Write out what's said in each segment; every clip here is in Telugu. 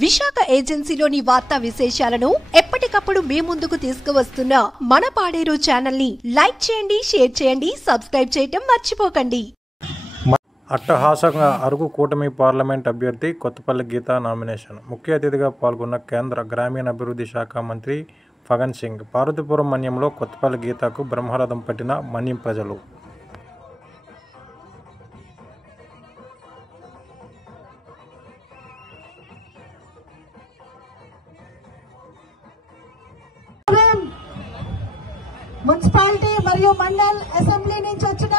విశాఖ ఏజెన్సీలోని వార్తా విశేషాలను ఎప్పటికప్పుడు మీ ముందుకు తీసుకువస్తున్న మన పాడేరు ఛానల్ ని లైక్ చేయండి, షేర్ చేయండి, సబ్స్క్రైబ్ చేయటం మర్చిపోకండి. అట్టహాసంగా అరకు కూటమి పార్లమెంట్ అభ్యర్థి కొత్తపల్లి గీత నామినేషన్. ముఖ్య అతిథిగా పాల్గొన్న కేంద్ర గ్రామీణాభివృద్ధి శాఖ మంత్రి ఫగన్ సింగ్. పార్వతీపురం మన్యంలో కొత్తపల్లి గీతకు బ్రహ్మరథం పట్టిన మన్యం ప్రజలు. మున్సిపాలిటీ మరియు మండల్ అసెంబ్లీ నుంచి వచ్చిన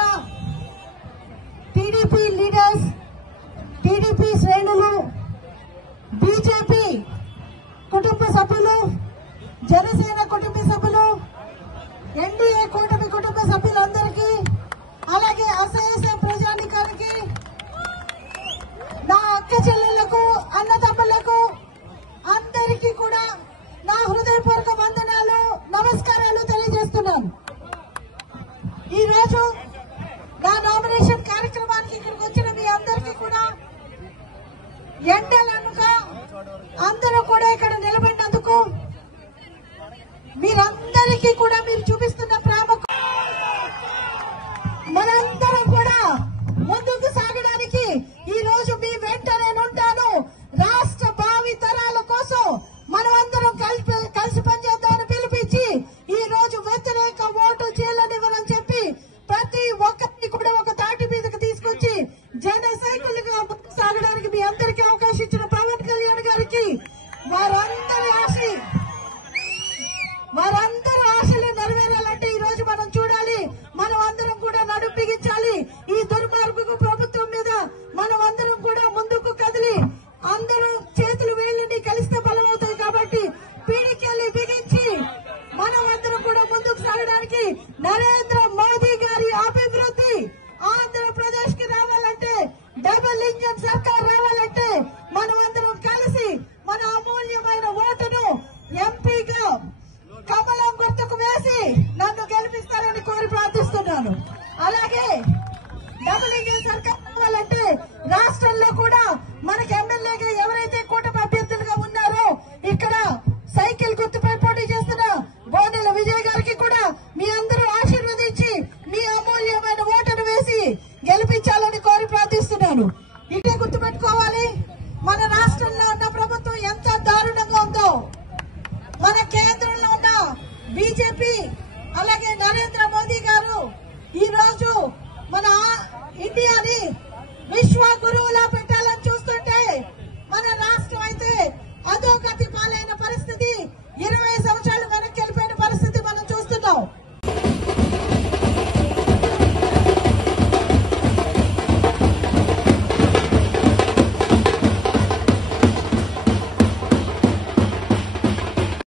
టీడీపీ లీడర్స్, టీడీపీ శ్రేణులు, బీజేపీ కుటుంబ సభ్యులు, జనసేన కుటుంబ సభ్యులు, ఎన్డీఏ కూటమి కుటుంబ సభ్యులందరికీ, అలాగే అసహ్య ప్రజానికానికి, నా అక్క చెల్లెళ్లకు, అన్నదమ్ములకు అందరికీ కూడా నా హృదయపూర్వక వందనాలు, నమస్కారాలు తెలియజేస్తున్నాను. ఈ రోజు నా నామినేషన్ కార్యక్రమానికి ఇక్కడికి వచ్చిన మీ అందరికీ కూడా ఎండలనుక అందరూ కూడా ఇక్కడ నిలబడినందుకు మీరందరికీ కూడా మీరు చూపిస్తున్న ప్రేమకు మనందరం కూడా ముందుకు సాగడానికి ఈ రోజు మీ వెంట నేనుంటాను. రాష్ట్ర భావి తరాల కోసం మనమందరం కలిసి పనిచేద్దామని పిలిపించి ఈ రోజు వ్యతిరేక ఓటు చేయనివ్వరని చెప్పి ప్రతి ఒక్కరిని కూడా ఒక తాటి మీదకి తీసుకొచ్చి జన సైకిల్గా ముందుకు సాగడానికి మీ అందరికీ అవకాశం ఇచ్చిన పవన్ కళ్యాణ్ గారికి వారందరి ఆశలు నెరవేరాలంటే ఈ రోజు మనం చూడాలి. మనం అందరం కూడా నడుం బిగించాలి. ఈ దుర్మార్గపు ప్రభుత్వం మీద మనం అందరం కూడా ముందుకు కదిలి అందరూ చేతులు వేళ్ళని కలిస్తే బలమవుతాయి. కాబట్టి పీడికెళ్ళి బిగించి మనం అందరం కూడా ముందుకు సాగడానికి నరేంద్ర మోదీ గారి అభివృద్ధి ఆంధ్రప్రదేశ్ కి రావాలంటే, డబుల్ ఇంజన్ సర్కార్ రావాలంటే మనం అందరం కలిసి మన అమూల్యమైన ఓటును ఎంపీగా కమలం గుర్తుకు వేసి నన్ను గెలిపిస్తారని కోరి ప్రార్థిస్తున్నాను. అలాగే డబుల్ ఇంజన్ సర్కార్ రావాలంటే రాష్ట్రంలో కూడా మనకి ఎమ్మెల్యేగా ఎవరైతే